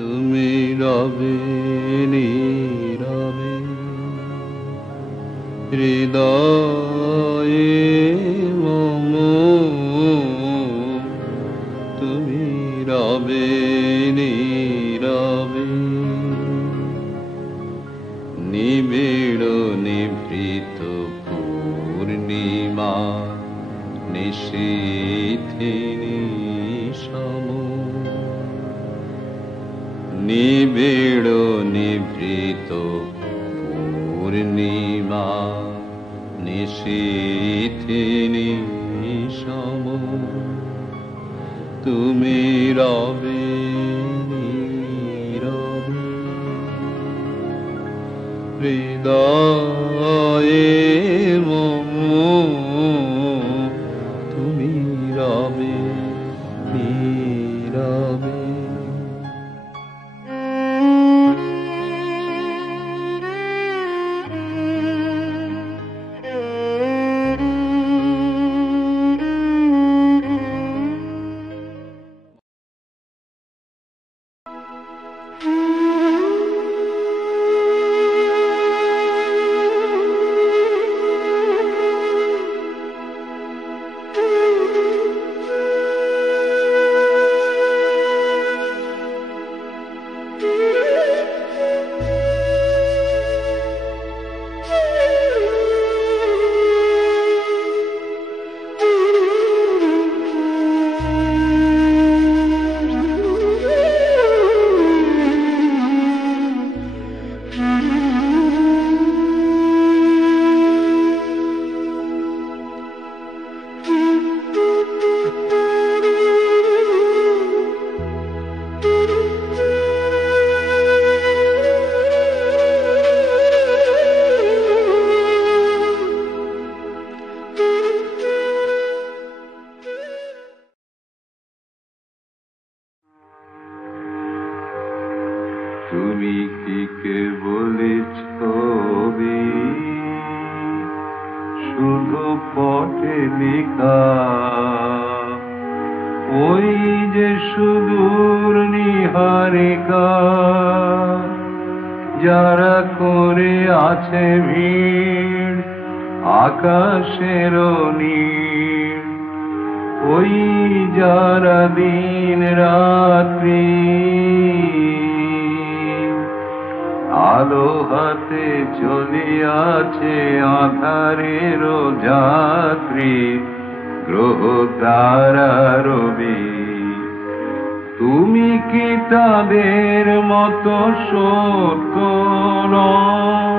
তুমি রবে নীরবে হৃদয়ে মম, তুমি রবে নীরবে নিবিড় নিভৃত পূর্ণিমা নিশীথিনী সম, নিবিড় নিভৃত পূর্ণিমা নিশীথিনী সম, তুমি রবে নীরবে হৃদয়ে মম, তুমি রবে নীরবে। তুমি কি কেবলি ছবি শুধু পটে লেখা, ওই যে সুদূর নিহারিকা যারা করে আছে ভিড় আকাশের নীড়, ওই যারা দিন রাত্রি আলো হাতে চলিয়াছে আঁধারের যাত্রী গ্রহ তারা রবি, তুমি কি তাদের মতো সত্য নও?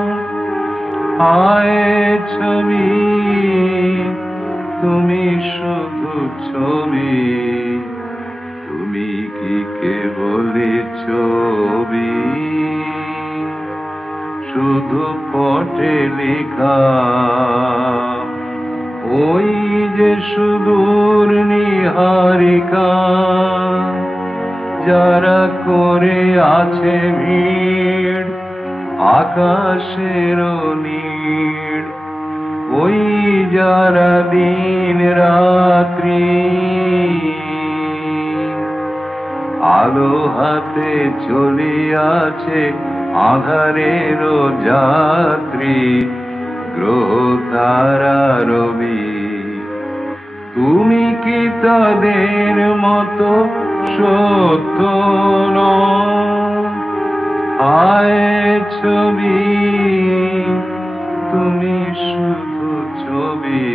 হায় ছবি, তুমি শুধু ছবি, তুমি কি কেবলি ছবি শুধু পটে লেখা, ওই যে সুদূর নিহারিকা যারা করে আছে ভিড় আকাশের নীড়, ওই যারা দিন রাত্রি আলো হাতে চলিয়াছে আঁধারের যাত্রী গ্রহ তারা রবি, তুমি কি তাদের মতো সত্য নও? হায় ছবি, তুমি শুধু ছবি,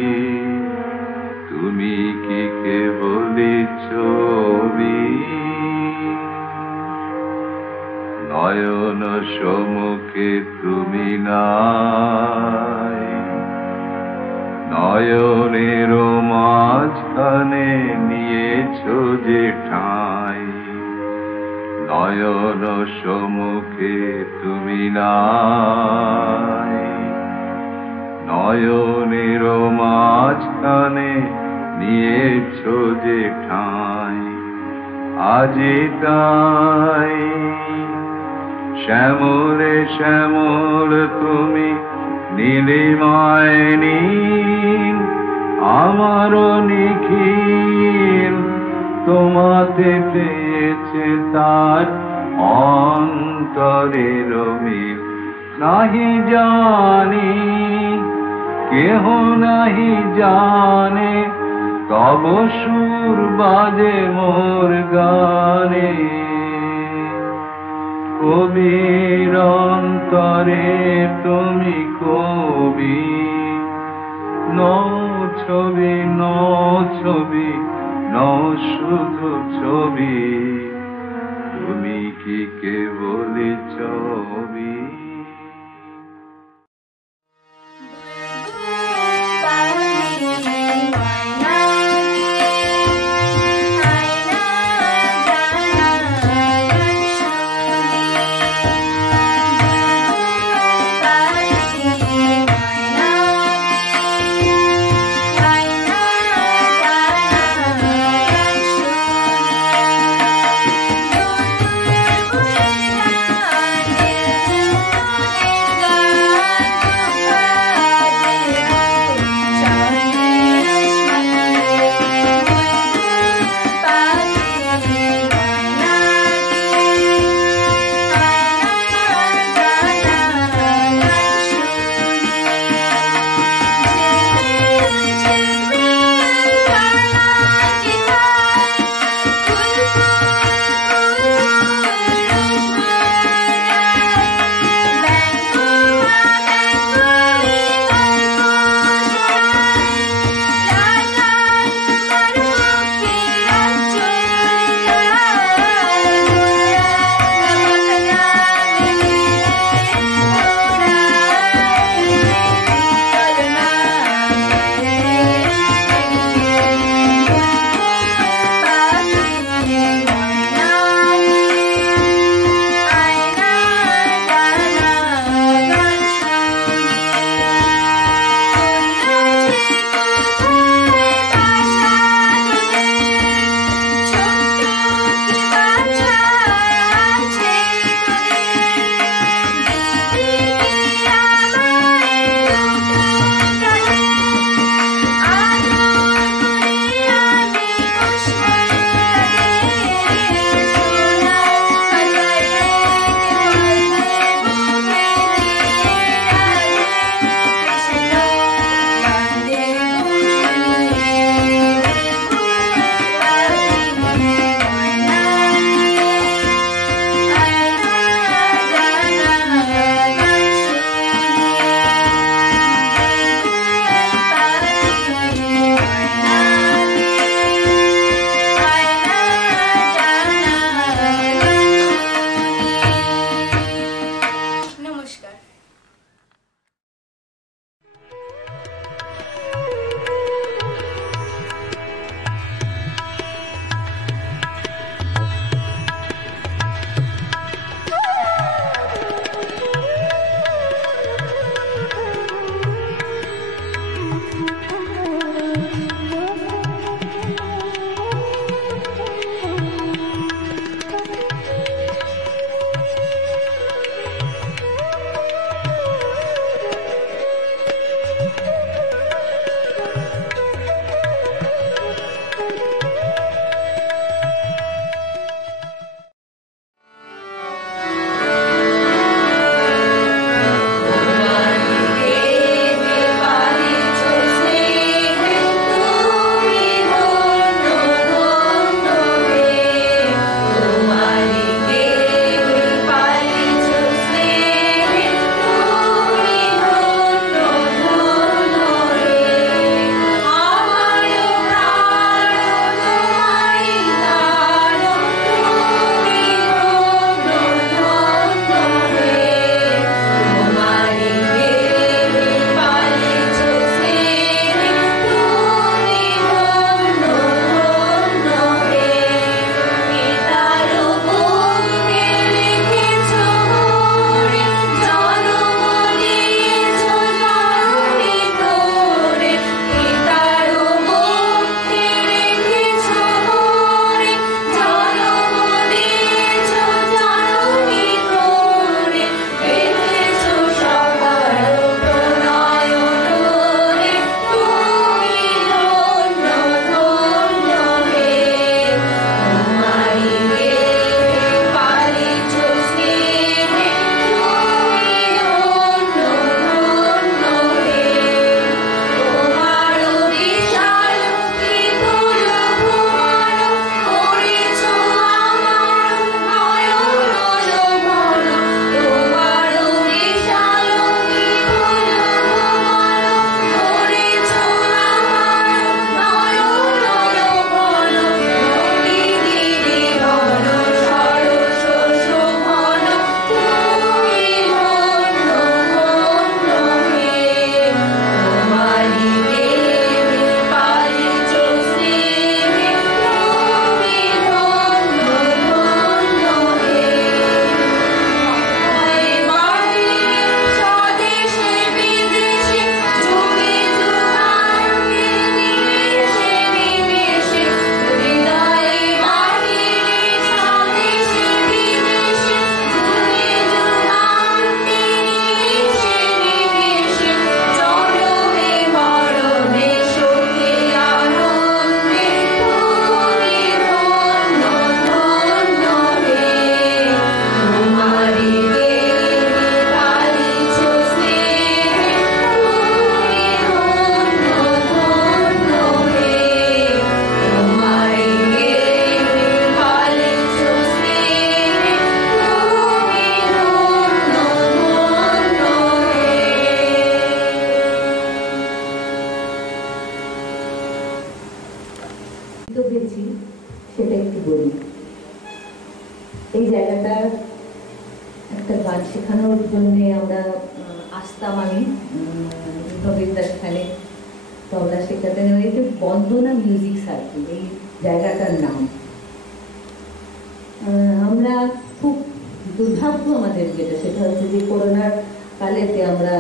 তুমি কি কেবলি ছবি। নয়ন সম্মুখে তুমি নাই, নয়নের মাঝখানে নিয়েছো যে ঠাঁই, নয়ন সম্মুখে তুমি নাই, নয়নের মাঝখানে নিয়েছো যে ঠাঁই, আজি তাই শ্যামলে শ্যামল তুমি নীলিমায় নীল, আমারও নিখিল তোমাতে পেয়েছে তার অন্তরের মিল নাহি জানি, কেহ নাহি জানে, তব সুর বাজে মোর গানে। কবির অন্তরে তুমি কবি, নও ছবি নও ছবি, নও শুধু ছবি, তুমি কি কেবলি ছবি। হয়েছি সেটা একটু বলি। এই জায়গাটা একটা গান শেখানোর জন্যে আমরা আসতাম, আমি নবীনদার এখানে তবলা শেখাতে নেওয়া, এটা বন্দনা মিউজিক সার্কেল এই জায়গাটার নাম। আমরা খুব দুর্ভাগ্য আমাদের যেটা, সেটা হচ্ছে যে করোনার কালেতে আমরা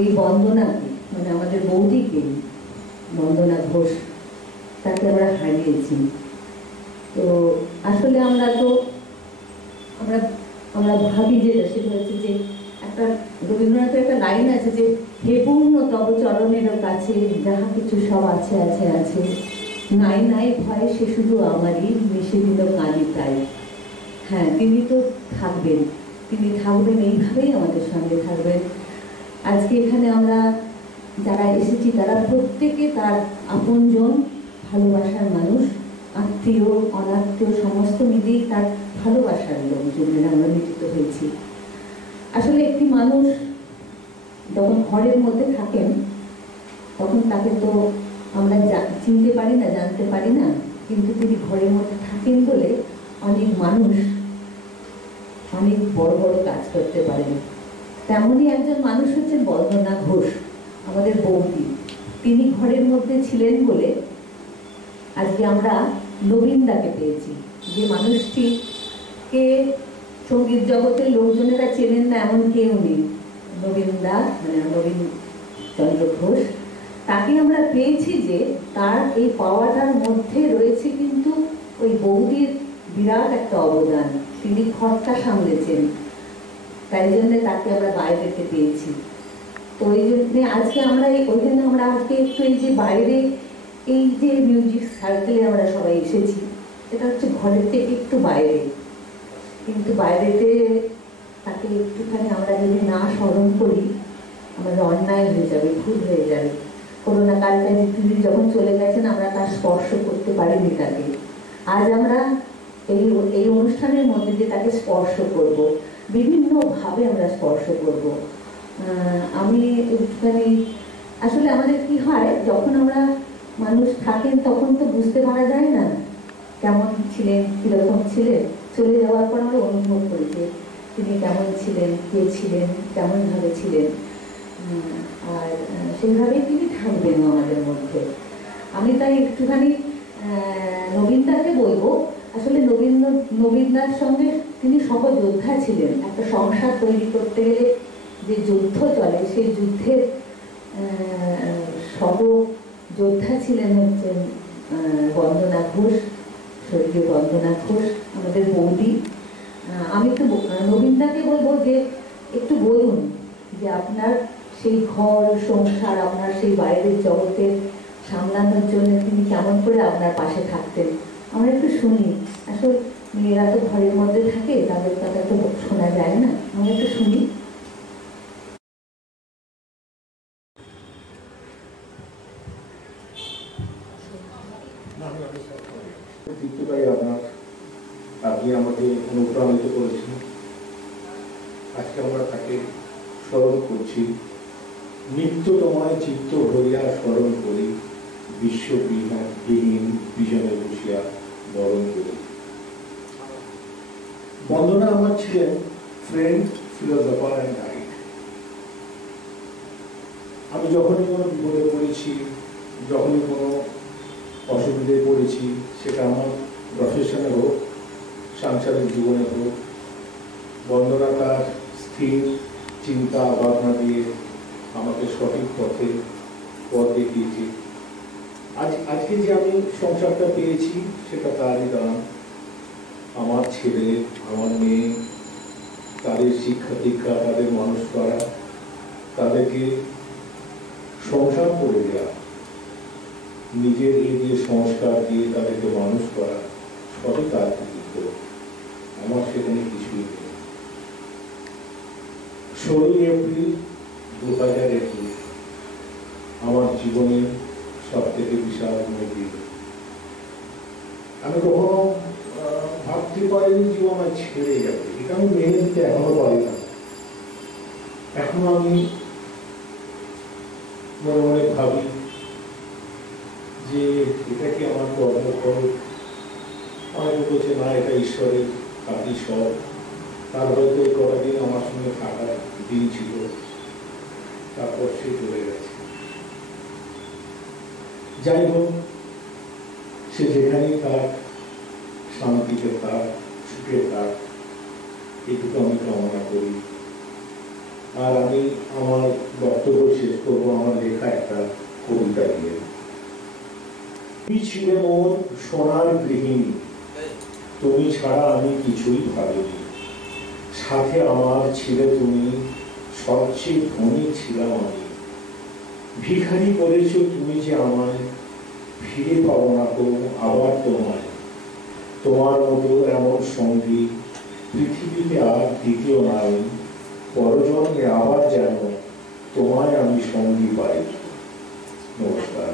এই বন্দনাকে, মানে আমাদের বৌদিকে, বন্দনা ঘোষ, তাকে আমরা হারিয়েছি। তো আসলে আমরা ভাবি যেটা, সেটা হচ্ছে যে একটা রবীন্দ্রনাথের একটা লাইন আছে যে হে পূর্ণ তব চরণের কাছে যাহা কিছু সব আছে আছে আছে, নাই নাই ভয় সে শুধু আমারই, মিশে দিল কাঁদি তাই। হ্যাঁ, তিনি তো থাকবেন, তিনি থাকবেন, এইভাবেই আমাদের সঙ্গে থাকবেন। আজকে এখানে আমরা যারা এসেছি তারা প্রত্যেকে তার আপনজন, ভালোবাসার মানুষ, আত্মীয় অনাত্মীয় সমস্ত মিলিয়ে তার ভালোবাসার লোকজনের আমরা মিলিত হয়েছি। আসলে একটি মানুষ যখন ঘরের মধ্যে থাকেন তখন তাকে তো আমরা চিনতে পারি না, জানতে পারি না, কিন্তু তিনি ঘরের মধ্যে থাকেন বলে অনেক মানুষ অনেক বড় বড় কাজ করতে পারেন। তেমনই একজন মানুষ হচ্ছেন বন্দনা ঘোষ, আমাদের বৌদি। তিনি ঘরের মধ্যে ছিলেন বলে আজকে আমরা নবীনদাকে পেয়েছি, যে মানুষটিকে সঙ্গীত জগতের লোকজনেরা চেনেন না এমন কেউ নেই। নবীনদা মানে নবীন চন্দ্র ঘোষ, তাকে আমরা পেয়েছি যে তার এই পাওয়াটার মধ্যে রয়েছে কিন্তু ওই বৌদির বিরাট একটা অবদান। তিনি ঘরটা সামলেছেন, তাই জন্য তাকে আমরা বাইরেতে পেয়েছি। তো এই জন্যে আজকে আমরা ওই জন্য আমরা আজকে একটু এই যে বাইরে এই যে মিউজিক সার্কেলে আমরা সবাই এসেছি, এটা হচ্ছে ঘরের থেকে একটু বাইরে, কিন্তু বাইরেতে তাকে একটুখানি আমরা যদি না স্মরণ করি আমাদের অন্যায় হয়ে যাবে, ভুল হয়ে যাবে। করোনা কালটায় তিনি যখন চলে গেছেন আমরা তার স্পর্শ করতে পারিনি তাকে। আজ আমরা এই অনুষ্ঠানের মধ্যে দিয়ে তাকে স্পর্শ করব, বিভিন্নভাবে আমরা স্পর্শ করব। আমি একটুখানি আসলে আমাদের কি হয়, যখন আমরা মানুষ থাকেন তখন তো বুঝতে পারা যায় না কেমন ছিলেন, কীরকম ছিলেন। চলে যাওয়ার পর আমরা অনুভব করি যে তিনি কেমন ছিলেন, কে ছিলেন, কেমনভাবে ছিলেন, আর সেইভাবেই তিনি থাকবেন আমাদের মধ্যে। আমি তাই একটুখানি নবীনদাকে বলবো, আসলে নবীনদার সঙ্গে তিনি সহযোদ্ধা ছিলেন। একটা সংসার তৈরি করতে গেলে যে যুদ্ধ চলে, সেই যুদ্ধের সহযোদ্ধা ছিলেন হচ্ছেন বন্দনা ঘোষ, স্বর্গীয় বন্দনা ঘোষ, আমাদের বৌদি। আমি একটু নবীনদাকে বলবো যে একটু বলুন যে আপনার সেই ঘর সংসার, আপনার সেই বাইরের জগতের সামলানোর জন্য তিনি কেমন করে আপনার পাশে থাকতেন, আমরা একটু শুনি। আসলে মেয়েরা তো ঘরের মধ্যে থাকে, তাদের কথা তো শোনা যায় না, আমরা একটু শুনি। আপনি আমাকে অনুপ্রাণিত করেছেন। আজকে আমরা তাকে স্মরণ করছি। নিত্য তোমায় চিত্ত হইয়া স্মরণ করি, বিশ্ববিহীন বিজনে বসিয়া বরণ করি। বন্দনা আমার ছিলেন ফ্রেন্ড, ফিলোসফার অ্যান্ড গাইড। আমি যখনই কোনো বিপদে পড়েছি, যখনই কোনো অসুবিধায় পড়েছি, সেটা আমার প্রফেশনে হোক, সাংসারিক জীবনে হোক, বন্দনা তার স্থির চিন্তা ভাবনা দিয়ে আমাকে সঠিক পথে পথ দেখিয়েছি। আজকে যে আমি সংসারটা পেয়েছি সেটা তারই দান। আমার ছেলে, আমার মেয়ে, তাদের শিক্ষা দীক্ষা, তাদের মানুষ করা, তাদেরকে সংসার করে দেওয়া, নিজের এই যে সংস্কার দিয়ে তাদেরকে মানুষ করা, সবই তার কৃতিত্ব। আমার সেখানে কিছুই নেই। 16 এপ্রিল 2021 আমার জীবনের সব থেকে বিশাল দিন। আমি কখনো ভাবতে পারিনি যে আমার ছেড়ে যাবে, এটা আমি মেনে নিতে এখনো পারি না। এখনো আমি মনে মনে ভাবি যে এটা কি আমার কর্মফল। অনেকে বলছে না, এটা ঈশ্বরের হাতি সব। তার হয়তো এই কটা দিন আমার সঙ্গে থাকার দিন ছিল, তারপর সে চলে গেছে। যাই হোক, সে যেখানেই থাক, শান্তিতে থাক, সুখে থাক, এটুকু আমি কামনা করি। আর আমি আমার বক্তব্য শেষ করবো আমার লেখা একটা কবিতা দিয়ে। তুমি ছিলে মোর সোনার গৃহিণী, তুমি ছাড়া আমি কিছুই ভাবিনি। সাথে আমার ছিলে তুমি, সবচেয়ে ধনী ছিলাম আমি। ভিখারি করেছ তুমি যে আমায়, ফিরে পাবো না তো আবার তোমায়। তোমার মতো এমন সঙ্গী পৃথিবীতে আর দ্বিতীয় নাই। পরজন্মে আবার যেন তোমায় আমি সঙ্গী পাই। নমস্কার।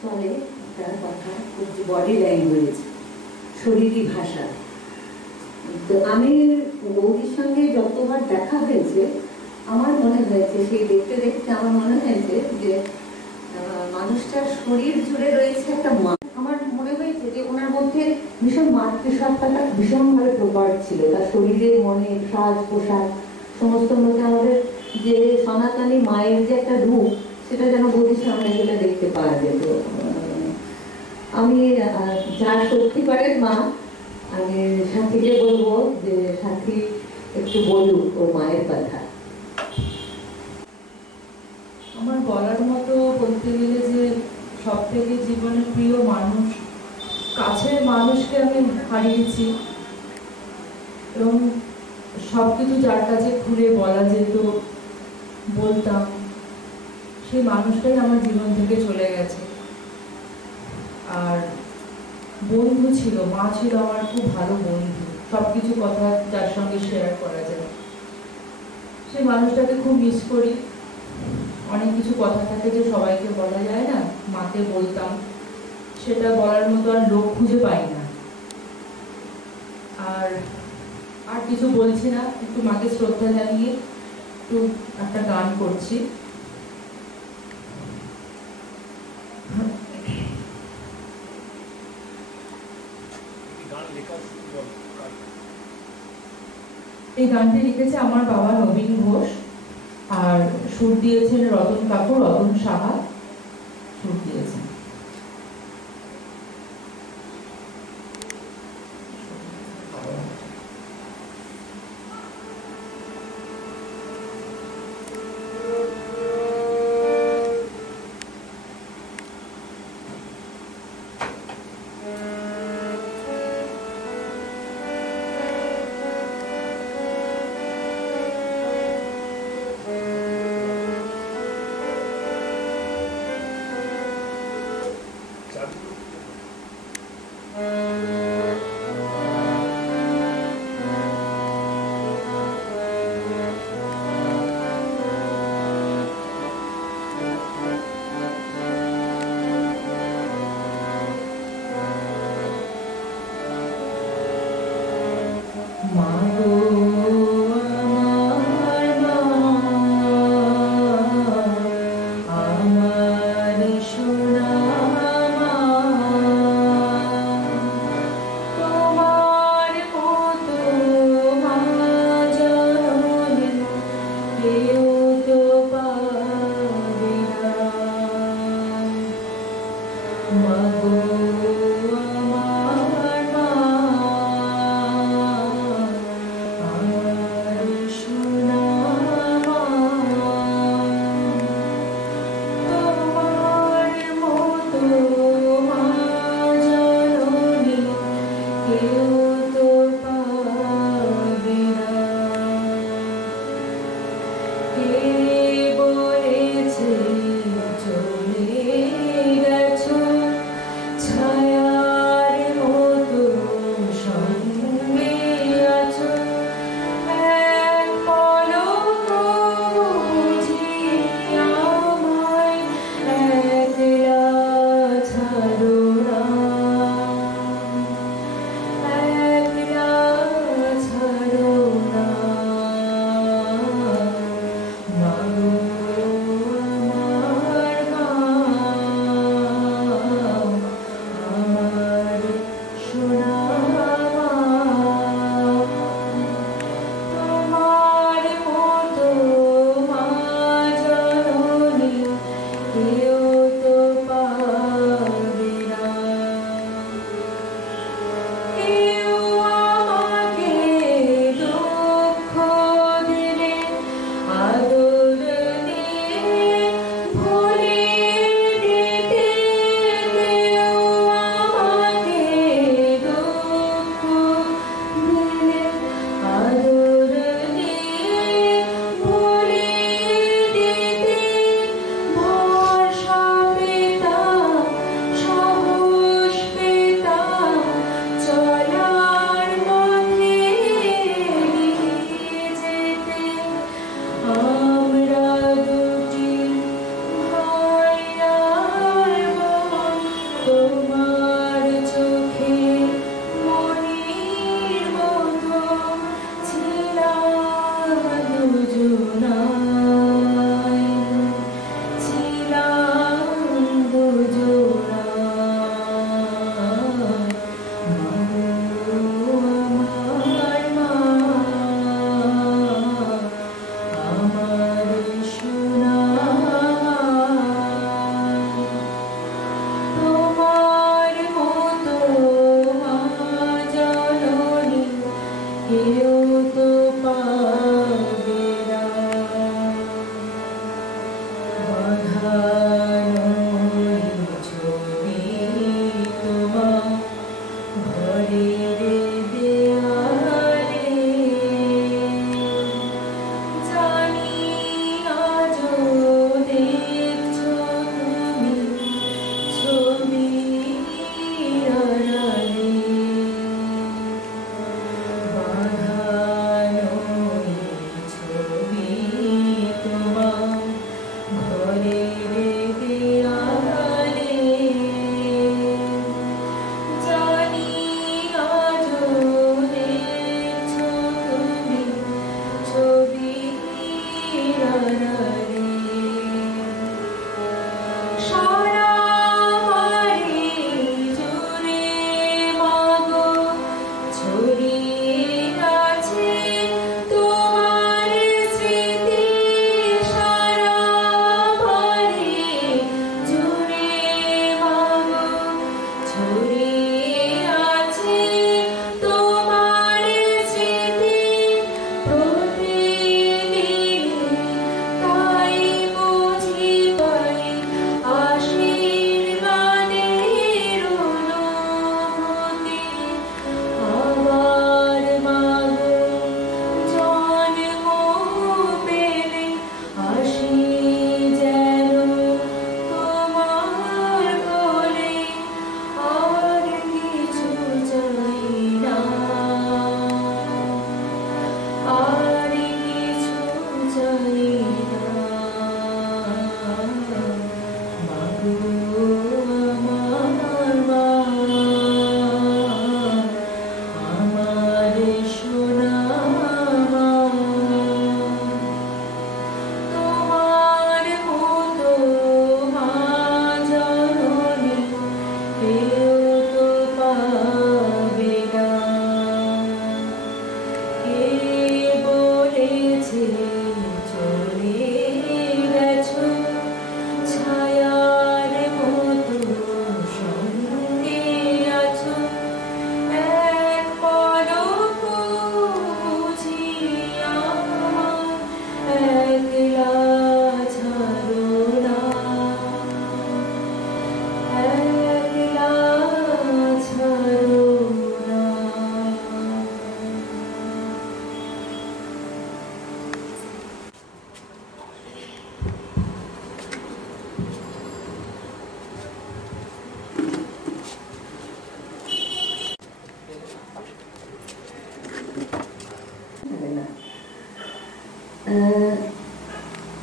চলে তার কথা, বডি ল্যাঙ্গুয়েজ, শরীরী ভাষা। তো আমি বৌদির সঙ্গে যতবার দেখা হয়েছে আমার মনে হয়েছে, সেই দেখতে দেখতে আমার মনে হয়েছে যে মানুষটার শরীর জুড়ে রয়েছে একটা মা। আমার মনে হয়েছে যে ওনার মধ্যে ভীষণ মাতৃসত্তাটা ভীষণভাবে প্রকট ছিল। তার শরীরে, মনে, সাজ পোশাক সমস্ত মধ্যে আমাদের যে সনাতনী মায়ের যে একটা রূপ, সেটা যেন বৌদির সামনে গেলে দেখতে পাওয়া যেত। আমি যার সত্যিকারের মা, আমি সাথীকে বলবো যে সাথী একটু বলুক ওর মায়ের কথা। আমার বলার মতো বলতে গেলে যে সব থেকে জীবনের প্রিয় মানুষ, কাছের মানুষকে আমি হারিয়েছি, এবং সব কিছু যার কাছে খুলে বলা যেত, বলতাম, সেই মানুষটাই আমার জীবন থেকে চলে গেছে। আর বন্ধু ছিল, মা ছিল আমার খুব ভালো বন্ধু, সব কিছু কথা যার সঙ্গে শেয়ার করা যায়। সেই মানুষটাকে খুব মিস করি। অনেক কিছু কথা থাকে যে সবাইকে বলা যায় না, মাকে বলতাম, সেটা বলার মতো আর লোক খুঁজে পাই না। আর কিছু বলছি না, একটু মাকে শ্রদ্ধা জানিয়ে একটু একটা গান করছি। এই গানটি লিখেছে আমার বাবা নবীন ঘোষ, আর সুর দিয়েছেন রতন কাপুর, রতন সাহা সুর দিয়েছেন।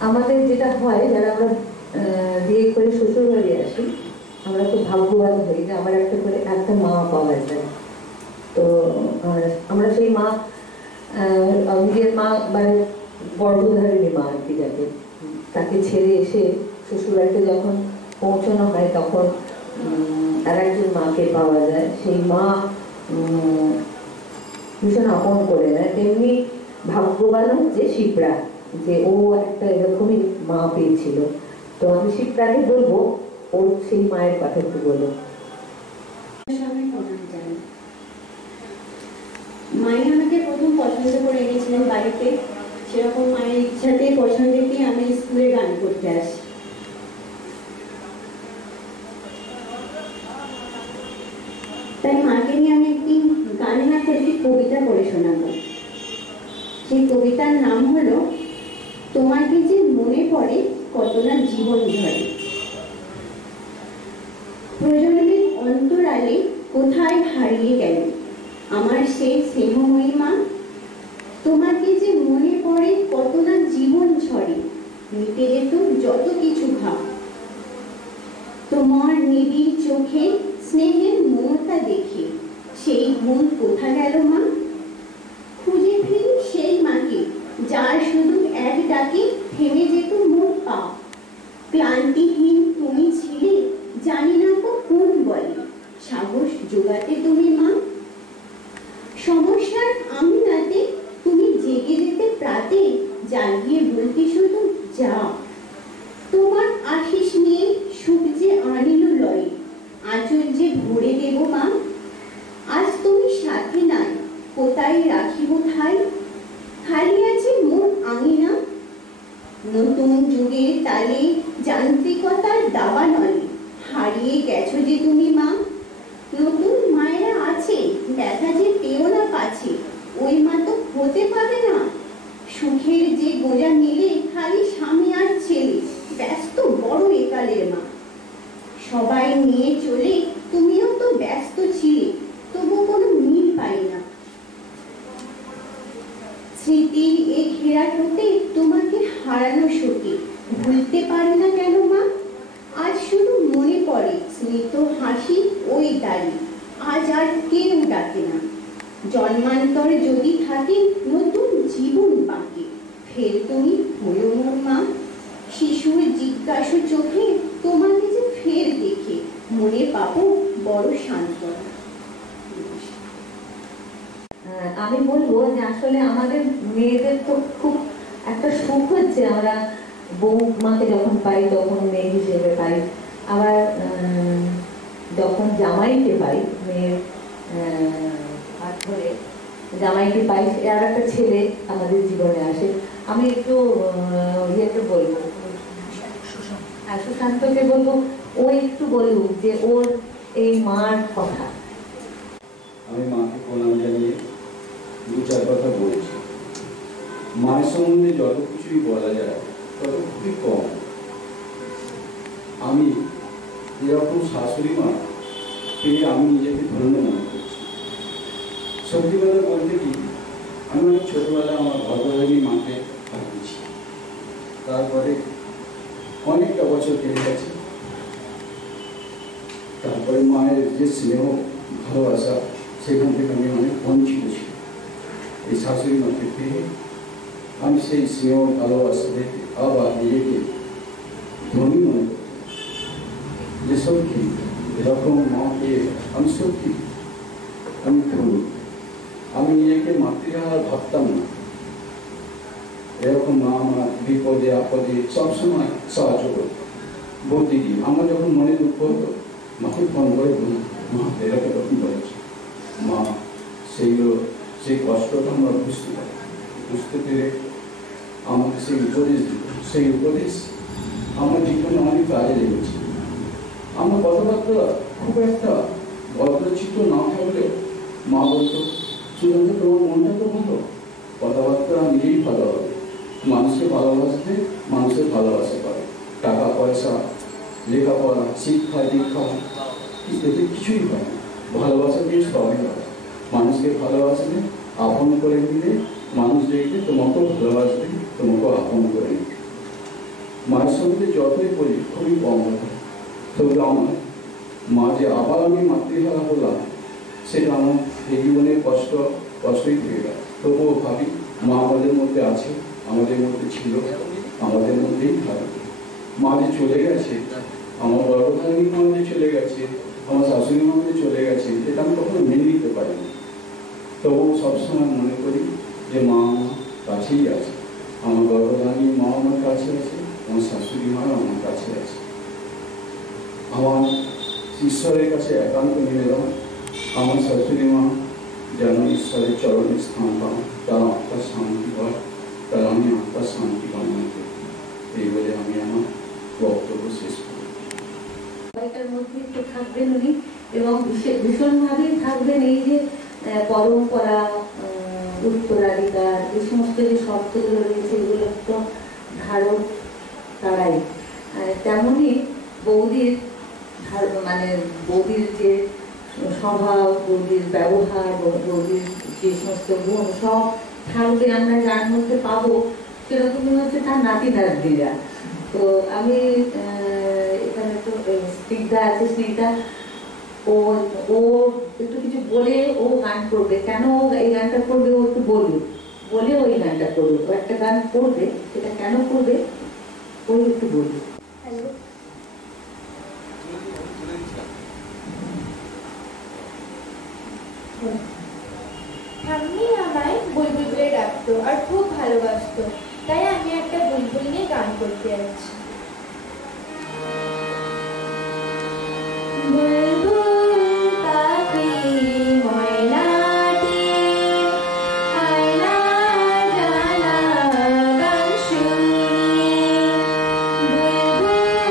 আমাদের যেটা হয় যারা আমরা বিয়ে করে শ্বশুর বাড়ি আসি, আমরা খুব ভাগ্যবান হই যে আমার একটা মা পাওয়া যায়। তো আমরা সেই মা নিজের মা মানে গর্ভধারিণী মা আর কি, যাকে তাকে ছেড়ে এসে শ্বশুর বাড়িতে যখন পৌঁছানো হয় তখন আর একজন মাকে পাওয়া যায়। সেই মা ভীষণ আপন করে নেয়। তেমনি ভাগ্যবান হচ্ছে শিপ্রা, যে ও একটা এরকমই মা পেয়েছিল। তো আমি শিপ্রাকে বলবো ওর সেই মায়ের কথা একটু বলো। মাই আমাকে প্রথম পছন্দ করে এনেছিলেন বাড়িতে, সেরকম মায়ের ইচ্ছাতে পছন্দেতে আমি স্কুলে গান করতে আসি। তাই মাকে নিয়ে আমি একটি গানের একটি কবিতা পড়ে শোনাবো। সেই কবিতার নাম হলো তোমাকে যে মনে পড়ে কত না জীবন ধরে। প্রজন্মের অন্তরালে কোথায় হারিয়ে গেল আমার সেই স্নেহময়ী মা। তোমাকে যে মনে পড়ে কত না জীবন ঝরে, মিটে যেত যত কিছু ভাব। তোমার নিবিড় চোখে স্নেহের মমতা দেখে সেই গুণ কোথা গেল মা। খুঁজে ফিরি সেই মাকে যার শুধু এক ডাকে থেমে যেত মোর পা। ক্লান্তিহীন তুমি ছিলে জানি না তো কোন বলে, সাহস জোগাতে তুমি মা। সমস্যার আমি রাতে তুমি জেগে যেতে প্রাতে, জাগিয়ে বলতে শুধু যা। তোমার আশিস নিয়ে সুখ যে আনিল লয়ে, আঁচল যে ভরে দেব মা। আজ তুমি সাথে নাই কোথায় রাখিব ঠাই, খালি আছে মোর আঙিনা। যান্ত্রিকতার দাবানলে হারিয়ে গেছো যে তুমি মা। নতুন মায়েরা আছে, ব্যথা যে পেও না কাছে, ওই মা তো হতে পারে না। সুখের যে গোজা নিলে খালি স্বামী আর ছেলে, ব্যস্ত বড় একালের মা। সবাই নিয়ে চলে, তুমিও তো ব্যস্ত ছিলে, তবু কোনো মিল পাই না। স্মৃতির এ ঘেরাটোতে তোমাকে হারানো শোকে ভুলতে পারি না কেন মা। আজ শুধু মনে পড়ে স্মিত হাসি ওই দাঁড়ি, আজ আর কেউ ডাকে না। জন্মান্তর যদি থাকে নতুন জীবন বাকি, ফের তুমি হয়েও মোর মা। শিশুর জিজ্ঞাসু চোখে তোমাকে যে ফের দেখে মনে পাবো বড় সান্ত্বনা। আমি বলবো যে আসলে আমাদের মেয়েদের তো খুব একটা সুখ হচ্ছে, আমরা বৌমাকে যখন পাই তখন মেয়ে হিসেবে পাই, আবার যখন জামাইকে পাই মেয়ের হাত ধরে জামাইকে পাই, আর একটা ছেলে আমাদের জীবনে আসে। আমি একটু ইয়েকে বলবো, সুশান্তকে বলবো ও একটু বলুক যে ওর এই মার কথা। আমি মাকে প্রণাম জানিয়ে দু চার কথা বলছি। মায়ের সম্বন্ধে যত কিছুই বলা যায় তত খুবই কম। আমি এরকম শাশুড়ি মা পেয়ে আমি নিজেকে ধন্য মনে করছি। সত্যি কথা বলতে কি, আমি অনেক ছোটবেলায় আমার ভদ্রবাহী মাকে হারিয়েছি। তারপরে অনেকটা বছর কেটে গেছে। তারপরে মায়ের যে স্নেহ ভালোবাসা, সেখান থেকে আমি অনেক বঞ্চিত ছিল। এই শাশুড়ি মাকে পেয়ে আমি সেই স্নেহ ভালোবাসা দেখে আবার নিজেকে ধনী মনে করি যে সত্যি এরকম মা পেয়ে আমি সত্যি আমি ধনী। আমি নিজেকে মাতৃহারা ভাবতাম না। এরকম মা আমার বিপদে আপদে সবসময় সাহায্য করত। বলতে কি আমার যখন মনে দুঃখ হতো মাকে ফোন করে বলি, মা এরকম এরকম বলেছে। মা সেইগুলো সেই কষ্টটা আমরা বুঝতে পারি, বুঝতে পেরে আমাকে সেই উপদেশ দিত। সেই উপদেশ আমার জীবনে অনেক কাজে লেগেছে। আমার কথাবার্তা খুব একটা ভদ্রচিত্ত না থাকলেও মা বলতো, শুধু তোমার মনটা তো ভালো, কথাবার্তা নিজেই ভালো হবে। মানুষকে ভালোবাসতে মানুষের ভালোবাসা পারে। টাকা পয়সা, লেখাপড়া, শিক্ষা দীক্ষা এতে কিছুই হয় না। ভালোবাসা দিয়ে সবই হয়। মানুষকে ভালোবাসলে, আপন করে নিলে মানুষ দেখবে তোমাকেও ভালোবাসবে, তোমাকেও আপন করে নিবে। মায়ের সঙ্গে যতই বলি খুবই কম হয়। তবে আমার মা যে আবার আমি মাতৃহারা হলাম, সেটা আমার এই জীবনের কষ্টই থেকে গেল। তবুও ভাবি মা আমাদের মধ্যে আছে, আমাদের মধ্যে ছিল, আমাদের মধ্যেই থাকবে। মা যে চলে গেছে, আমার বড় ভাই মা যে চলে গেছে, আমার শাশুড়ি মা যে চলে গেছে, সেটা আমি কখনো মেনে নিতে পারিনি। তবুও সবসময় মনে করি যে মা আমার কাছেই আছে। আমার গর্ভধারী মা আমার কাছে আছে, আমার শাশুড়ি মা আমার কাছে আছে। আমার ঈশ্বরের কাছে একান্ত নিবেদন, আমার শাশুড়ি মা যেন ঈশ্বরের চরণে স্থান পান, তার আত্মার শান্তি হয়, তার আমি আত্মার শান্তি কামনা করি। এই বলে আমি আমার বক্তব্য শেষ করি। সবাইকার মধ্যে একটু থাকবেন উনি, এবং ভীষণভাবেই থাকবেন এই যে পরম্পরা, উত্তরাধিকার, এই সমস্ত যে শব্দগুলো রয়েছে এগুলো তো ধারক তারাই। তেমনই বৌদির মানে বৌদির যে স্বভাব, বৌদির ব্যবহার, বৌদির যে সমস্ত গুণ সব থাকবে আমরা যার মধ্যে পাবো, সেরকমই হচ্ছে তার নাতি নাতনিরা। তো আমি এখানে তো স্নিগ্ধা আছে, স্নিগ্ধা ও একটু কিছু বলে ও গান করবে। কেন এই গানটা করবে ও একটু বলে ওই গানটা করবে। ও একটা গান করবে, সেটা কেন করবে ওই একটু বলবে। ঠাম্মি আমায় বুলবুল বলে ডাকতো আর খুব ভালোবাসতো, তাই আমি একটা বুলবুল নিয়ে গান করতে যাচ্ছি। বুলবুল পাখি ময়নাটি আয়না জানা গান শুনি, বুলবুল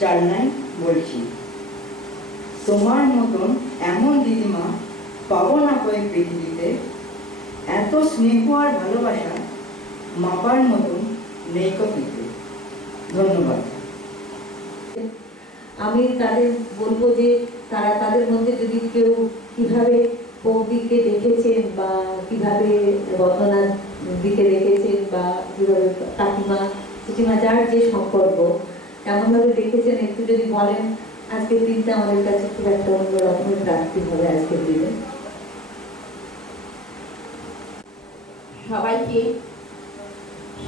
4 লাইন বলছি। তোমার মতন এমন দিদিমা পাবো না কয়েক পৃথিবীতে, এত স্নেহ আর ভালোবাসা মাপার মতন নেই কপিতে। ধন্যবাদ। আমি তাদের বলবো যে তারা তাদের মধ্যে যদি কেউ কিভাবে বৌদিকে দেখেছেন বা কিভাবে বন্দনার দিকে দেখেছেন বা কিভাবে কাকিমা জেঠিমা যার যে সম্পর্ক এমনভাবে দেখেছেন একটু যদি বলেন। আজকের দিনটা আমাদের কাছে খুব একটা অন্য রকমের প্রাপ্তি হবে আজকের দিনে। সবাইকে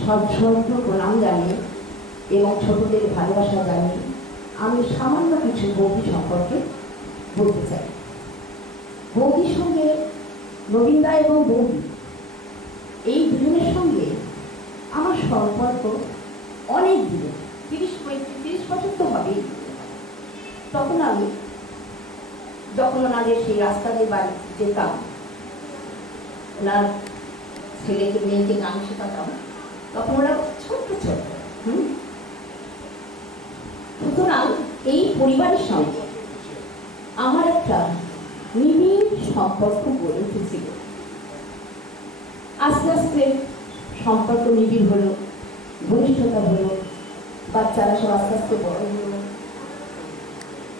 সশ্রদ্ধ প্রণাম জানিয়ে এবং ছোটদের ভালোবাসা জানিয়ে আমি সামান্য কিছু বৌদি সম্পর্কে বলতে চাই। বৌদির সঙ্গে নবীনদা এবং বৌদি এই দুজনের সঙ্গে আমার সম্পর্ক অনেক দিনের, 30 বছর তো হবেই। তখন আমি যখন ওনাদের সেই রাস্তা দিয়ে বাড়ি যেতাম, ওনার ছেলেকে মেয়েকে গান শেখাতাম, তখন ওরা ছোট্ট ছোট্ট। সুতরাং এই পরিবারের সঙ্গে আমার একটা নিবিড় সম্পর্ক গড়ে উঠেছিল। আস্তে আস্তে সম্পর্ক নিবিড় হলো, ঘনিষ্ঠতা হলো, বাচ্চারা সব আস্তে আস্তে বড় হলো।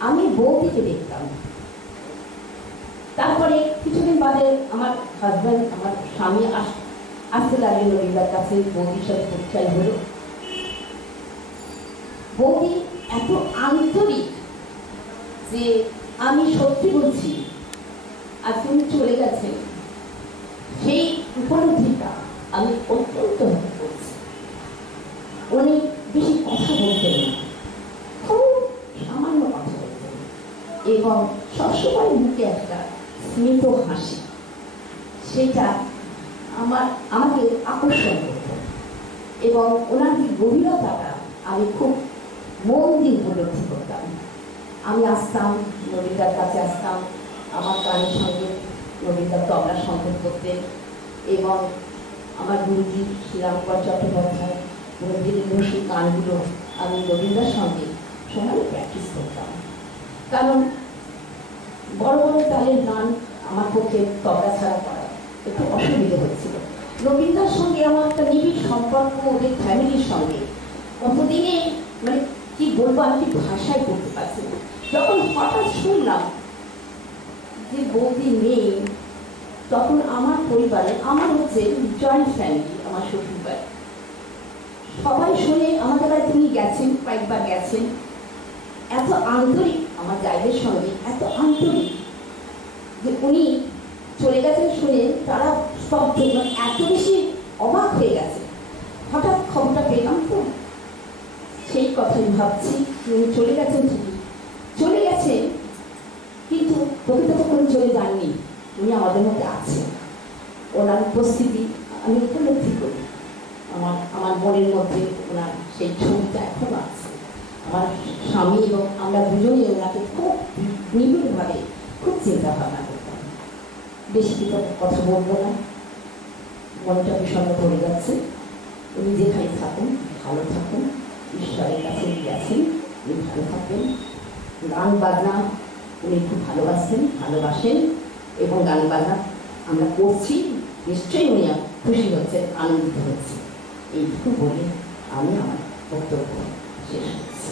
আমি বৌদিকে দেখতাম। তারপরে কিছুদিন বাদে আমার হাজব্যান্ড, আমার স্বামী আসতে লাগলেন নবীনদার কাছে, বৌদির সাথে পরিচয় হলো। বৌদি এত আন্তরিক যে আমি সত্যি বলছি, আর তুমি চলে গেছেন সেই উপলব্ধিটা আমি অত্যন্ত ভালো করছি। অনেক বেশি কথা বলতেন না, খুব সামান্য কথা বলতেন এবং সবসময় মুখে একটা স্মিত হাসি, সেটা আমাকে আকর্ষণ করত এবং ওনার গভীরতাটা আমি খুব মন দিয়ে উপলব্ধি করতাম। আমি আসতাম, নবীনদার কাছে আসতাম, আমার গানের সঙ্গে নবীনদার তবলা সংযোগ করতেন এবং আমার গুরুজি শ্রীরামকুমার চট্টোপাধ্যায়, রবীন্দ্র সেই গানগুলো আমি নবীনদার সঙ্গে সমানে প্র্যাকটিস করতাম। কারণ বড় বড় তালের গান আমার পক্ষে তবলা ছাড়া করা একটু অসুবিধা হচ্ছিল। নবীনদার সঙ্গে আমার একটা নিবিড় সম্পর্ক, ওদের ফ্যামিলির সঙ্গে কতদিনে মানে কি বলবো, আমি কি ভাষায় করতে পারছি না। যখন হঠাৎ শুনলাম যে বৌদি নেই, তখন আমার পরিবারে, আমার হচ্ছে জয়েন্ট ফ্যামিলি, আমার শ্বশুর বাড়ি, সবাই শুনে আমাদের বাড়িতে উনি গেছেন, কয়েকবার গেছেন। এত আন্তরিক আমার জায়গার সঙ্গে, এত আন্তরিক যে উনি চলে গেছেন শুনে তারা স্তব্ধ, এত বেশি অবাক হয়ে গেছে। হঠাৎ খবরটা পেলাম তো, সেই কথাই ভাবছি, উনি চলে গেছেন, ঠিকই চলে গেছেন, কিন্তু প্রকৃতপক্ষে উনি চলে যাননি, উনি আমাদের মধ্যে আছেন। ওনার উপস্থিতি আমি উপলব্ধি করি, আমার মনের মধ্যে ওনার সেই ছবিটা এখনো আছে। আমার স্বামী এবং আমরা দুজনে ওনাকে খুব নিবিড়ভাবে খুব চিন্তা ভাবনা করতাম। বেশি কিছু কথা বলবো না, মনটা বিষণ্ণ পড়ে যাচ্ছে। উনি যেখানে থাকুন, ভালো থাকুন, ঈশ্বরের কাছে গেছেন, উনি ভালো থাকবেন। গান বাজনা উনি খুব ভালোবাসেন এবং গান বাজনা আমরা করছি, নিশ্চয়ই উনি খুশি হচ্ছেন, আনন্দিত হচ্ছে। এইটুকু বলে আমি আমার বক্তব্য শেষ করছি।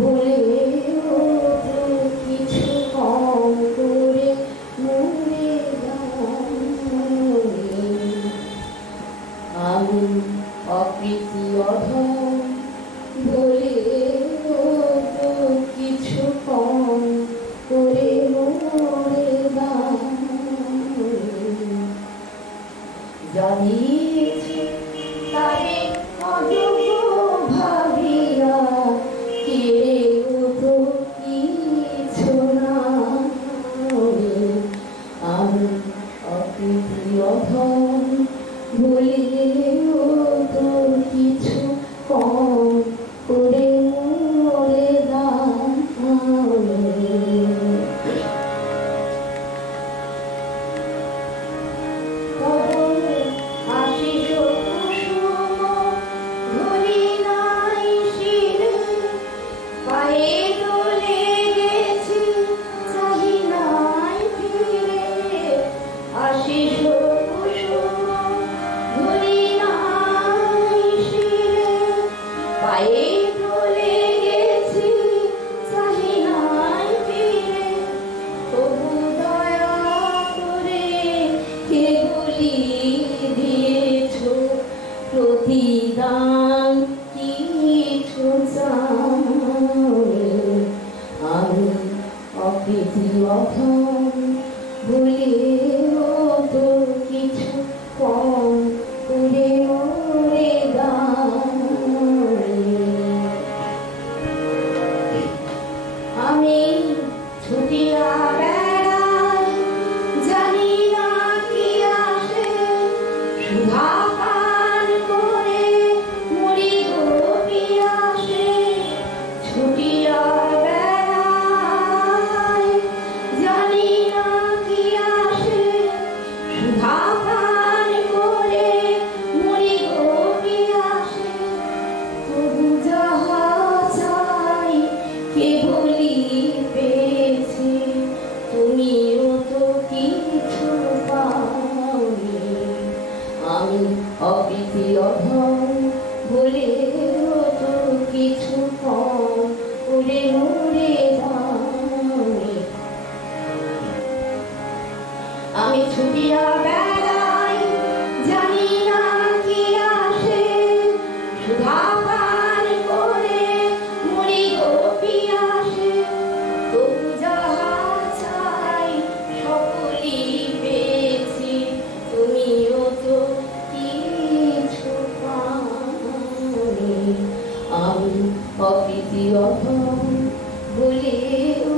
বলে কিছু কম করে মনে আমি অপ্রীতি অধম, বলে কিছু কম করে মনে জানিয়েছে তারে অযোগ্য ভাবিয়া, কেউ তো কিছু না। আমি অপ্রীতি অধম, বলে তো কিছু কম করে অপ্রীতি অধম বলে তো কিছু কম উড়ে উড়ে যাই। আমি ছুটিয়া বেড়াই জানি না কি আসে, সুধা পান করে মরি গোপী আসে, তবু যাহা চাই সকলই পেয়েছি, তুমিও তো কিছু পাওনি। আমি অপ্রীতি অধম বলেও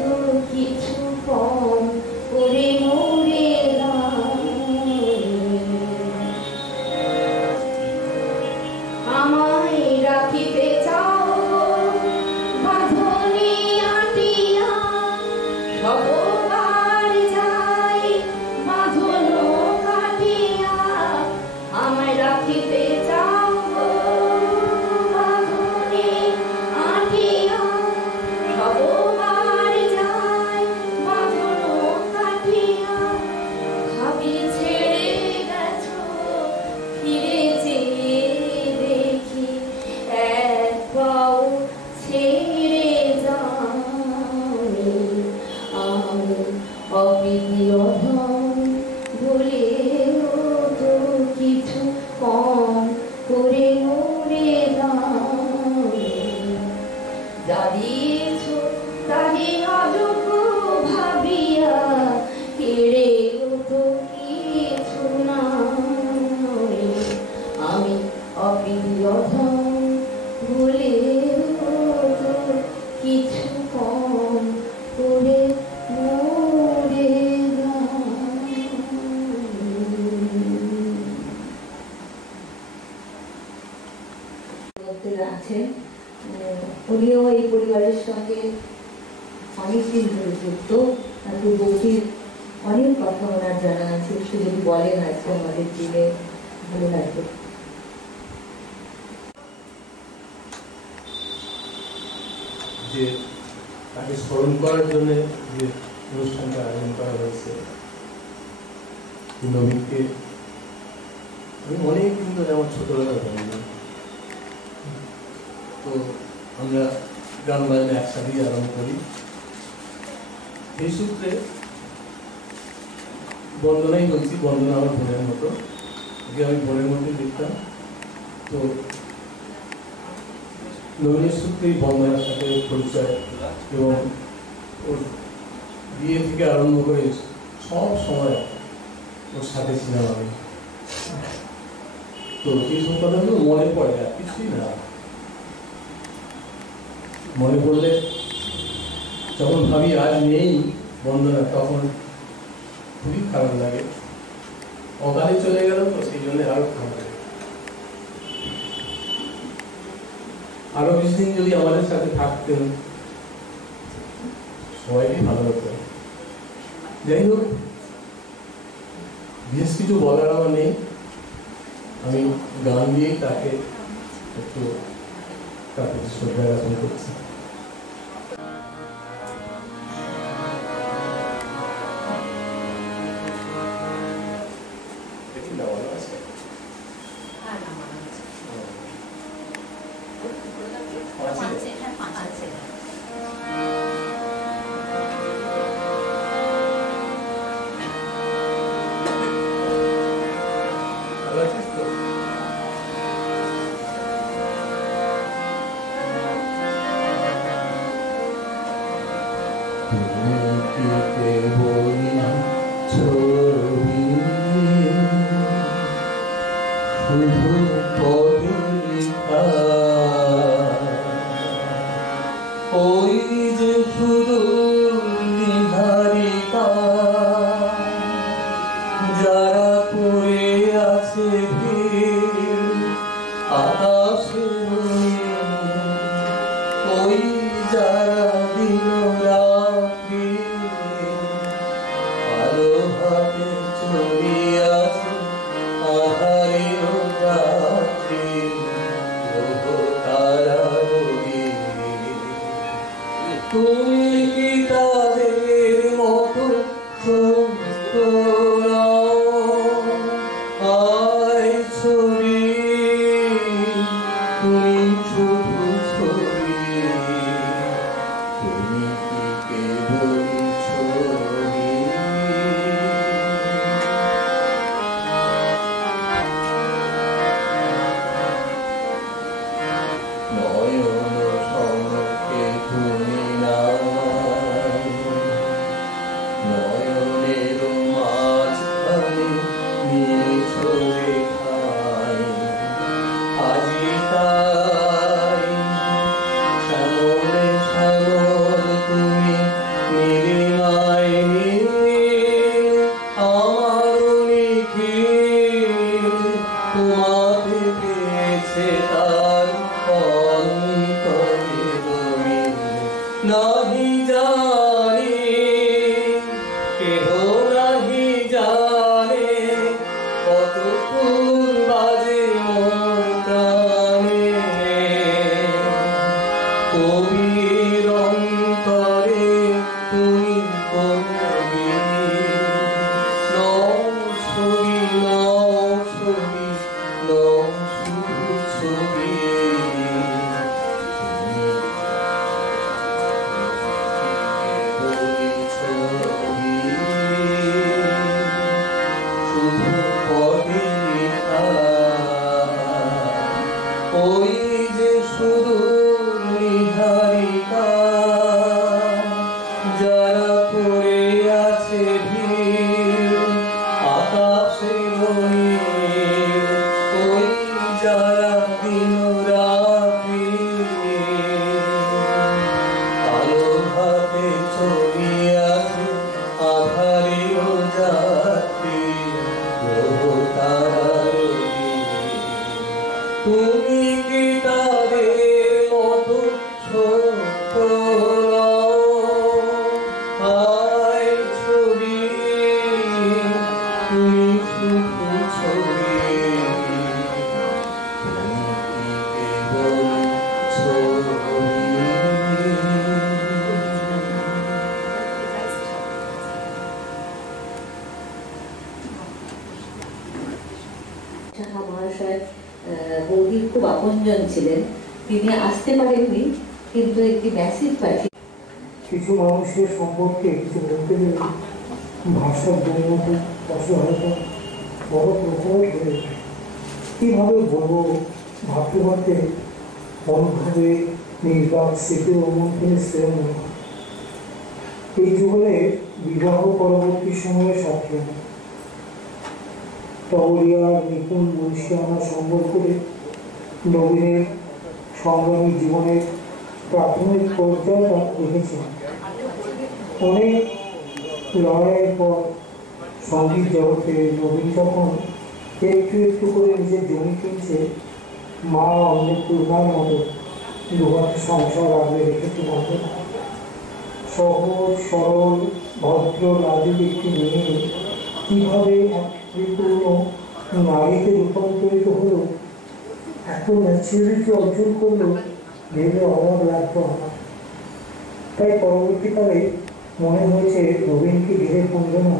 তো কিছু কম করে মরে আমায় রাখিতে চাও বাঁধনে আটিয়া, সবার যাই বাঁধন কাটিয়া, আমায় রাখিতে চাও বাঁধনে আটিয়া, সবার যাই বাঁধন কাটিয়া, ভাবি ছেড়ে গেছো ফিরে চেয়ে দেখি, এক পাও ছেড়ে যাওনি। আমি অপ্রীতি অধম বলেও তো কিছু কম করে মরে যাওনি। যা দিয়েছ তারে অযোগ্য ভাবিয়া কেড়েও তো কিছু নাই। আমি অপ্রীতি অধম বলেও তো কিছু কম করে মরে যাই। আছেন উনিও এই পরিবারের সঙ্গে অনেকদিন ধরে যুক্ত। তারপর বৌদির অনেক কথা ওনার জানা আছে, সে যদি বলেন আজকে আমাদের দিনে ভালো লাগবে। যে তাকে স্মরণ করার জন্য যে অনুষ্ঠানটা আয়োজন করা হয়েছে, নবীনকে আমি অনেক দিন ধরে আমার ছোটবেলার বন্ধু, তো আমরা গান বাজনা একসাথেই আরম্ভ করি। এই সূত্রে বন্দনাই বলছি, বন্দনা আমার বোনের মতো, ওকে আমি বোনের মধ্যে দেখতাম। তো নবীনের সূত্রেই বন্দনার সাথে পরিচয়, এবং ওর বিয়ে থেকে আরম্ভ করে সব সময় ওর সাথে ছিলাম আমি। তো সেই সব কথাগুলো মনে পড়ে, আর কিছুই না। মনে পড়লে যখন ভাবি আজ নেই বন্দনা, তখন খুবই খারাপ লাগে। অকালে চলে গেল তো সেই জন্য আরো খারাপ লাগে। আরো কিছুদিন যদি আমাদের সাথে থাকতেন সবাইকে ভালো হতো। যাই হোক, বিশেষ কিছু বলার আমার নেই, আমি গান দিয়েই তাকে একটু তাকে শ্রদ্ধা জ্ঞাপন করছি। I সাহা মহাশয় বৌদির খুব আপনজন ছিলেন। তিনি আসতে পারেননি, কিন্তু একটি মেসেজ পাঠিয়ে কিছু মানুষের সম্পর্কে কিছু বলতে গেলে ভাষার দুর্নীতি, অসহায়তা বড় প্রকট হয়ে ওঠে। কীভাবে বলবো, ভাবতে ভাবতে অনুভবে নির্বাক স্মৃতি ও মন্ত্রী শ্রেয় মনে হয়। এই জীবনে বিবাহ পরবর্তী সময়ে সাথী হয়। টগরিয়ার নিপুণ বংশিয়ানা সম্বল করে নবীনের সংগ্রামী জীবনের প্রাথমিক পর্যায়টা দেখেছিলাম। অনেক লড়াইয়ের পর সঙ্গীত জগতে নবীন যখন একটু একটু করে নিজের জমি কিনছে, মা অনেক পূর্ণার মতো দুহাতে সংসার আগলে রেখেছে বন্ধন। সহজ সরল ভদ্র লাজুক একটি মেয়ে কীভাবে এক পরিপূর্ণ নারীতে রূপান্তরিত হলো, এত ম্যাচুরিটি অর্জন করলো, ভেবে অবাক লাগতো আমার। তাই পরবর্তীকালে মনে হয়েছে নবীনকে ঘিরে বন্দনা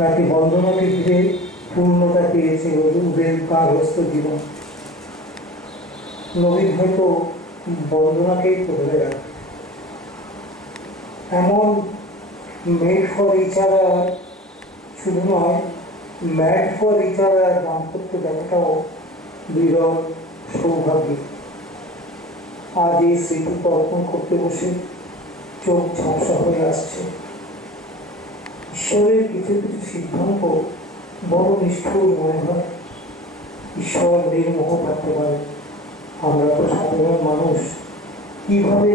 নাকি বন্দনাকে ঘিরে পূর্ণতা পেয়েছে ওদের কারস্থ জীবন। নবীন হয়তো বন্দনাকেই ধরে রাখে। এমন মেড ফর ইচ আদার শুধু নয়, ম্যাড ফর ইচ আদার দাম্পত্য দেখাটাও বিরল সৌভাগ্য। আজ এই স্মৃতি তর্পণ করতে বসে চোখ ঝাপসা হয়ে আসছে। ঈশ্বরের কিছু কিছু সিদ্ধান্ত বড় নিষ্ঠুর মনে হয়। ঈশ্বর নির্মোহ থাকতে পারে, আমরা তো সাধারণ মানুষ। কিভাবে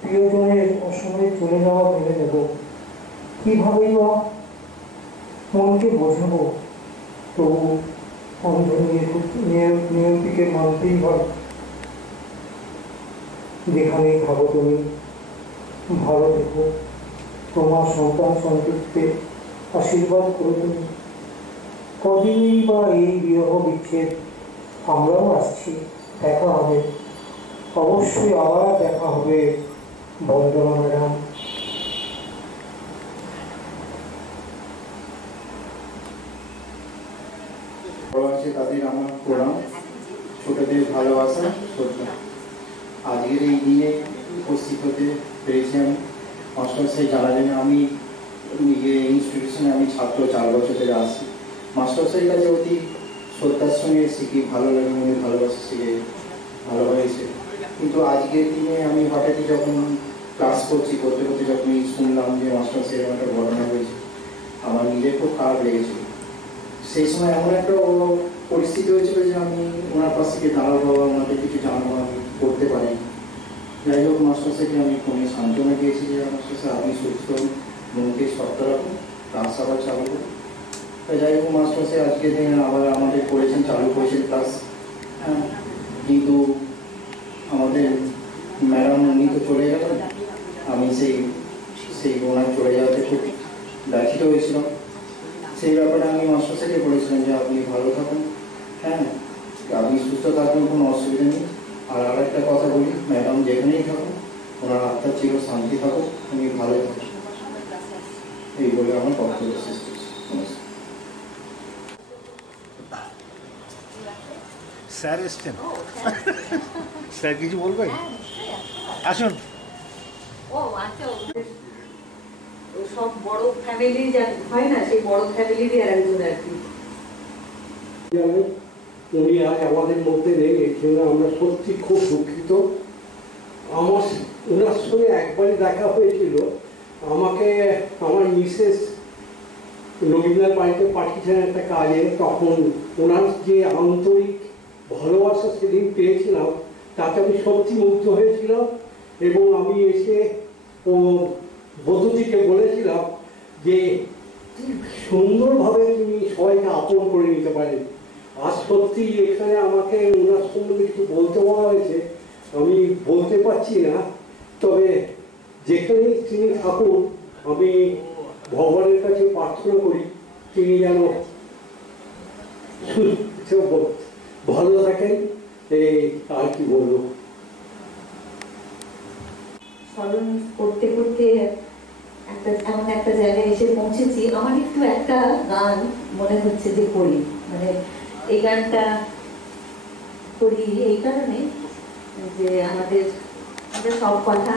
প্রিয়জনের অসময়ে চলে যাওয়া মেনে নেব? কিভাবেই বা মনকে বোঝাবো? তবু অন্ধ নিয়তিকে মানতেই হয়। যেখানেই থাকো তুমি, ভালো থেকো, তোমার সন্তান সন্ততিতে আশীর্বাদ করো তুমি। কদিনই বা এই বিরহ বিচ্ছেদ, আমরাও আসছি, দেখা হবে, অবশ্যই আবার দেখা হবে। বন্দনা ম্যাডাম। তাদের আমার প্রণাম, ছোটদের ভালোবাসা, শ্রদ্ধা। আজকের এই দিনে উপস্থিত হতে পেরেছি আমি। মাস্টারমশাই জানালেন, আমি নিজের ইনস্টিটিউশনে আমি ছাত্র 4 বছর ধরে আসছি। মাস্টারমশাইয়ের কাছে অতি শ্রদ্ধার সঙ্গে শিখি, ভালো লাগে, মনে ভালোবাসা শিখে ভালো হয়েছে। কিন্তু আজকের দিনে আমি হঠাৎই যখন ক্লাস করতে করতে যখন শুনলাম যে মাস্টারমশাইয়ের একটা ঘটনা হয়েছে, আমার নিজের খুব খারাপ লেগেছিল। সেই সময় এমন একটা পরিস্থিতি হয়েছিল যে আমি ওনার পাশ থেকে দাঁড়াবো, ওনাকে কিছু জানাবো, আমি করতে পারি। যাই হোক, মাস্টারমশাইকে আমি ফোনে সান্ত্বনা দিয়েছি যে মাস্টারমশাই আপনি সুস্থ, মনকে শক্ত রাখুন, ক্লাস আবার চালু করুন। যাই হোক, মাস্টারমশাই আজকে দিনে আবার আমাদের করেছেন, চালু করেছেন ক্লাস। হ্যাঁ, কিন্তু আমাদের ম্যাডাম উনি তো চলে গেলেন। আমি সেই ওনার চলে যাওয়াতে খুব ব্যথিত হয়েছিলাম। সেই ব্যাপারে আমি মাস্টারমশাইকে বলেছিলাম যে আপনি ভালো থাকুন, হ্যাঁ, আপনি সুস্থ থাকুন, কোনো অসুবিধা নেই। আর আরেকটা কথা বলি, ম্যাডাম যেখানেই থাকুন, ওনার আত্মার চির শান্তি থাকুক, উনি ভালো থাকুন, এই বলে আমার বক্তব্য শেষ করছি। নমস্কার। স্যার এসছেন, স্যার কিছু বলবেন? আসুন। ও আচ্ছা, সব বড় ফ্যামিলি হয় না, সেই বড় ফ্যামিলিরই আর একজন আর কি। উনি আজ আমাদের মধ্যে নেই, এই জন্য আমরা সত্যি খুব দুঃখিত। আমার ওনার সঙ্গে একবারই দেখা হয়েছিল। আমাকে আমার মিসেস রবীন্দ্রনাথ বাড়িতে পাঠিয়েছেন একটা কাজে। তখন ওনার যে আন্তরিক ভালোবাসা সেদিন পেয়েছিলাম, তাতে আমি সত্যি মুগ্ধ হয়েছিলাম। এবং আমি এসে ও বধূটিকে বলেছিলাম যে সুন্দরভাবে তুমি সবাইকে আপন করে নিতে পারেন। আজ সত্যি এখানে আমাকে ওনার সম্বন্ধে কিছু বলতে বলা হয়েছে, আমি বলতে পারছি না। তবে যেখানেই তিনি থাকুন, আমি ভগবানের কাছে প্রার্থনা করি তিনি যেন ভালো থাকেন। এই আর কি বলবো। স্মরণ করতে করতে এমন একটা জায়গায় এসে পৌঁছেছি, আমার একটু একটা গান মনে হচ্ছে যে করি, মানে এই গানটা করি এই কারণে যে আমাদের সব কথা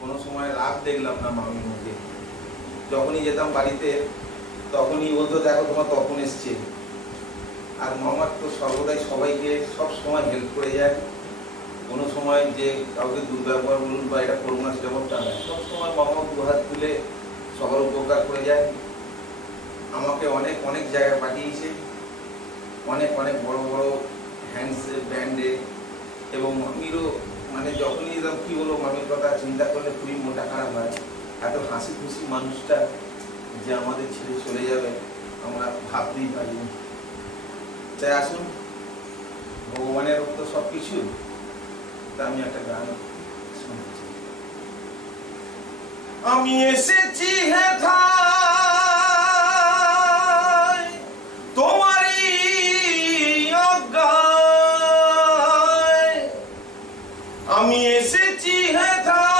কোনো সময় রাগ দেখলাম না মামির মধ্যে। যখনই যেতাম বাড়িতে তখনই বলতো দেখো তোমার তখন এসছে। আর মামার তো সর্বদাই সবাইকে সব সময় হেল্প করে যায়। কোনো সময় যে কাউকে দুর্ব্যবহার বলুন বা এটা করবো না সেটা বলতে হয়, সবসময় মামা দু হাত তুলে সবার উপকার করে যায়। আমাকে অনেক অনেক জায়গায় পাঠিয়েছে, অনেক অনেক বড় বড় হ্যান্ডসে ব্যান্ডে। এবং মামিরও মানে যখনই এরকম কী বলবো, মামির কথা চিন্তা করলে খুবই মনটা খারাপ হয়। এত হাসি খুশি মানুষটা যে আমাদের ছেড়ে চলে যাবে আমরা ভাবতেই পারিনি। তাই আসুন, ভগবানের তো সব কিছু। তা আমি একটা গান শুনছি। আমি এসেছি হেথায় তোমারই অজ্ঞায়, আমি এসেছি হেথায়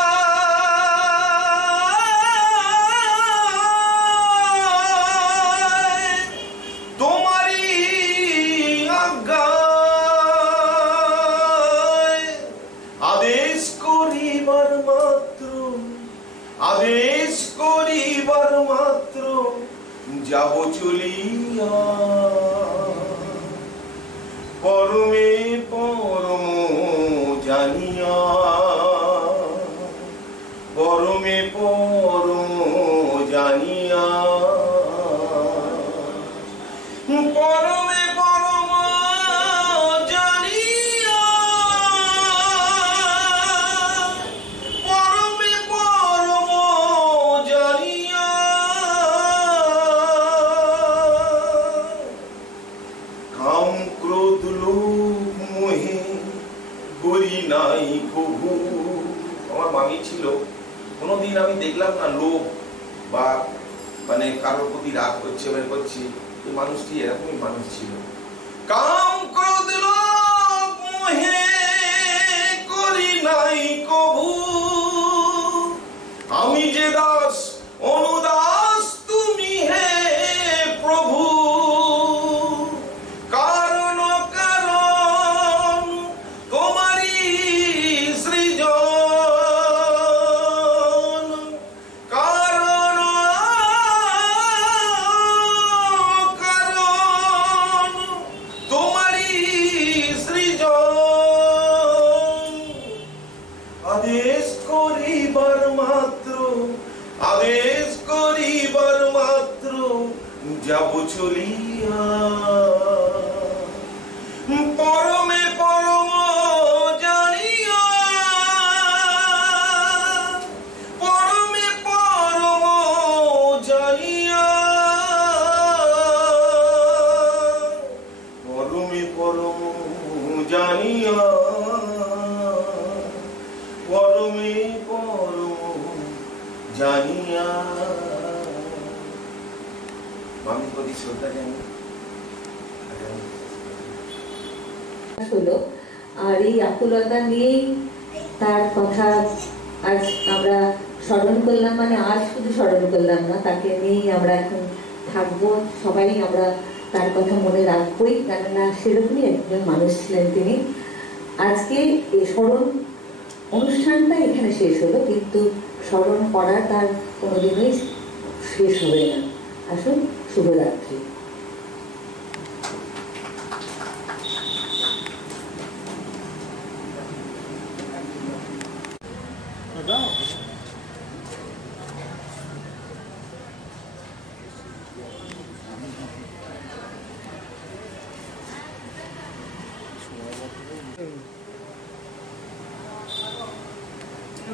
যাব চলিয়া পরমে পরম জানিয়া পরমে পরম জানিয়া পরমে পরম জানিয়া পরমে পরম জানিয়া কাম ক্রোধ লোভ মোহে করি নাই কভু। আমার মামি ছিল, কোনোদিন আমি দেখলাম না লোভ বা মানে কারোর প্রতি রাগ করছে বের করছি। এই মানুষটি এরকমই মানুষ ছিল। কাম ক্রোধ লোভ মোহে করি নাই কভু, আমি যে দাস অনুদাস তুমি হে প্রভু। কারণ কারণ তোমারই সৃজন, কারণ কারণ তোমারই সৃজন। আদেশ করিবার মাত্র আদেশ করিবার মাত্র যাব চলিয়া পরমে পরম জানিয়া পরমে পরম জানিয়া পরমে পরম জানিয়া পরমে পরম জানিয়া। মামির প্রতি শ্রদ্ধা জানি। হলো আর এই আকুলতা নিয়েই তার কথা আজ আমরা স্মরণ করলাম, মানে আজ শুধু স্মরণ করলাম না, তাকে নিয়েই আমরা এখন থাকবো, সবাই আমরা তার কথা মনে রাখবোই, কেননা সেরকমই একজন মানুষ ছিলেন তিনি। আজকে এই স্মরণ অনুষ্ঠানটা এখানে শেষ হলো, কিন্তু স্মরণ করা তার কোনোদিনই শেষ হবে না। আসুন, শুভরাত্রি।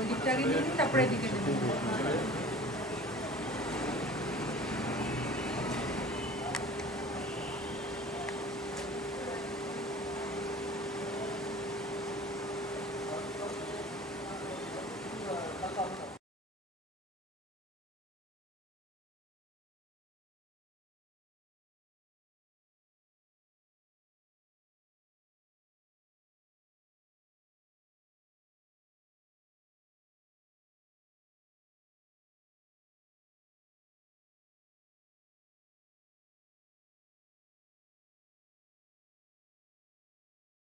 ওদিকটা আগে দিন, তারপরে এদিকে দিন।